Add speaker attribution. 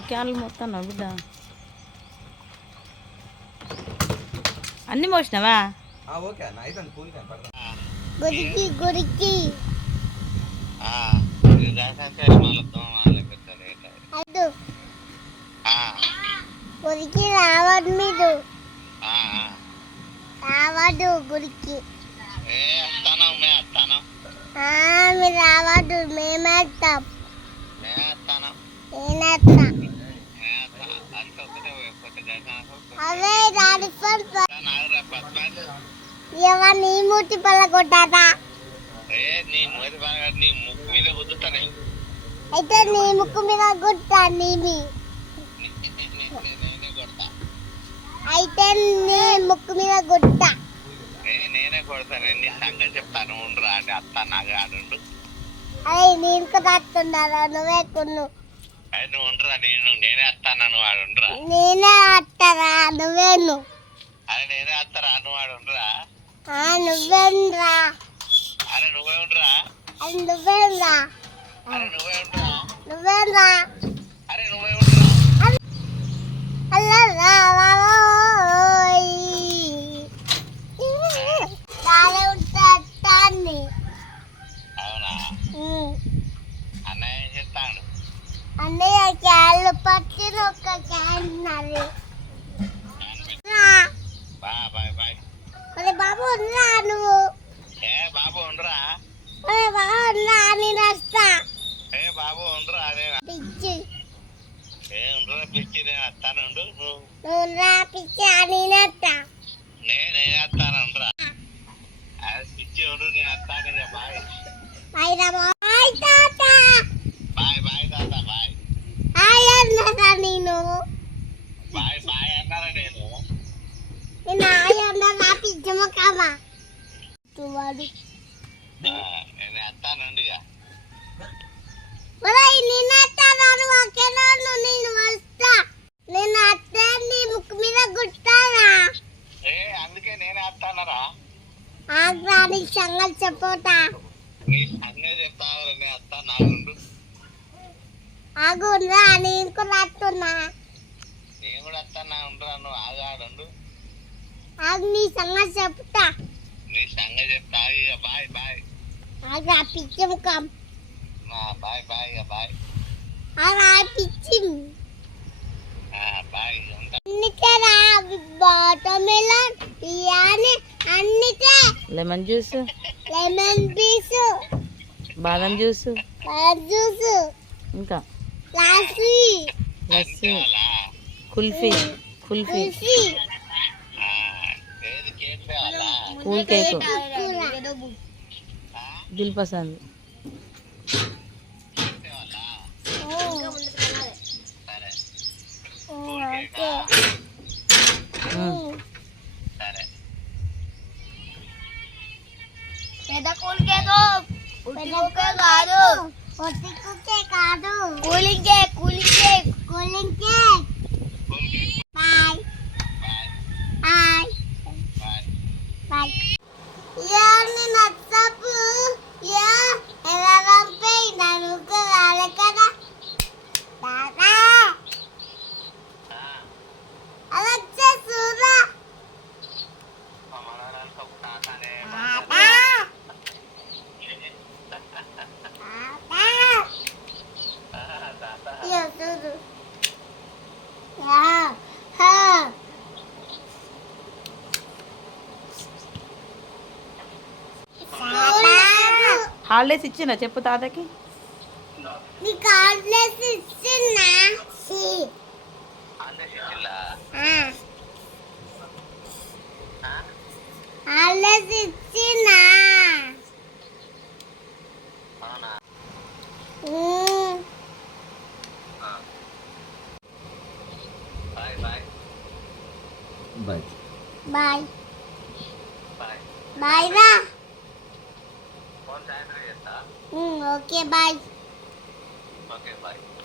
Speaker 1: క్యాన్లు మొత్తం బిడ్డ అన్నీ మోసినావా?
Speaker 2: గురికి గురికి గురికి రావద్దు మీరు రావద్దు గురికి మీరు రావద్దు మేమేస్తాం నేనేస్తా అదే నీ మూతి పళ్ళ కొట్టాదా అయితే నీ ముక్కు మీద కొట్టా నీవి అయితే నీ ముక్కు మీద కొట్టా
Speaker 3: నేనే కొడతాను నీ సంగతి చెప్తాను ఉండరా అని అత్త నాకు ఆడు
Speaker 2: అదే నేను కూడా వస్తున్నారా నువ్వే కొన్ను
Speaker 3: నువ్వు ఉండరా నేనే వస్తాను నువ్వు వాడు ఉండరా
Speaker 2: నేనే వస్తారా నువ్వేను
Speaker 3: అరే నేనే వస్తారా నువ్వు వాడు ఉండరా
Speaker 2: నువ్వేనరా
Speaker 3: అరే నువ్వే ఉండరా
Speaker 2: నువ్వేనరా
Speaker 3: అరే నువ్వే ఉండరా
Speaker 2: నువ్వేనరా
Speaker 3: అరే నువ్వే ఉండరా
Speaker 2: అల్లరా
Speaker 3: అవునా అన్నయ్య ఏం చెప్తాను
Speaker 2: అన్నయ్య క్యాన్లు పట్టి ఒక క్యాన్
Speaker 3: బాయ్ బాయ్
Speaker 2: అరే బాబు ఉండరా నువ్వు
Speaker 3: బాబు ఉండరా
Speaker 2: అరే బాబు ఉండరా నేను వస్తా
Speaker 3: బాబు ఉండరా అదే
Speaker 2: పిచ్చి
Speaker 3: ఉండరా పిచ్చి నేను వస్తాను ఉండు
Speaker 2: నువ్వు రా పిచ్చి నేను వస్తా
Speaker 3: నేను వస్తాను ఉండరా అది పిచ్చి ఉండు నేను వస్తాను బాయ్
Speaker 2: బాయ్ రా బాయ్ తాత
Speaker 3: బాయ్ బాయ్ తాత బాయ్
Speaker 2: హాయ్ అన్నారా నేను
Speaker 3: బాయ్ బాయ్ అన్నారా నేను
Speaker 2: హాయ్ అన్నా పిచ్చి ముఖమా వాడు
Speaker 3: నేను వస్తానండి ఇక
Speaker 2: నేను వస్తాను ఒకేనాడు నేను వస్తా నేను వస్తే నీ ముక్కు మీద గుట్టారా
Speaker 3: అందుకే నేనే వస్తానరా
Speaker 2: ఆగ్రా నీ సంగతి చెప్పోతా
Speaker 3: నీ సంగతి చెప్తావు నేను వస్తాను నాగుండు
Speaker 2: ఆగుండ్రా నేను కూడా వస్తున్నా
Speaker 3: నేను కూడా వస్తాను ఉండరా నువ్వు ఆగాడు
Speaker 2: ఆగు నీ సంగతి చెప్తా
Speaker 3: నీ సంగతి చెప్తా ఇక బాయ్ బాయ్
Speaker 2: ఆగ్రా పిచ్చి ముఖం
Speaker 3: బాయ్ బాయ్ ఇక బాయ్
Speaker 2: అలా పిచ్చి
Speaker 3: బాయ్
Speaker 2: అన్నితే రా వాటర్ మెలన్ బిర్యానీ అన్నితే
Speaker 1: లెమన్ జ్యూస్
Speaker 2: లెమన్ పీస్
Speaker 1: బాదం జ్యూస్
Speaker 2: జ్యూస్
Speaker 1: ఇంకా
Speaker 2: lassi
Speaker 1: lassi kulfi kulfi cool cake dilpasand
Speaker 2: పెద్ద కూల్ కేక్ కాదు పొట్టి కేక్ కాదు cooling cake cooling cake cooling cake bye bye bye yeah నేను నచ్చపు యా ఎలా రంపే నన్ను రాలే కదా దాదా అలా చూరా
Speaker 1: హాలిడేస్ ఇచ్చినా చెప్పు తాతకి
Speaker 2: హాలిడేస్ ఇచ్చినా హాలిడేస్ ఇచ్చినా
Speaker 3: బాయ్
Speaker 2: బాయ్ బాయ్ రా
Speaker 3: ఫోన్ సాయంత్రం చేస్తా
Speaker 2: ఓకే బాయ్
Speaker 3: ఓకే బాయ్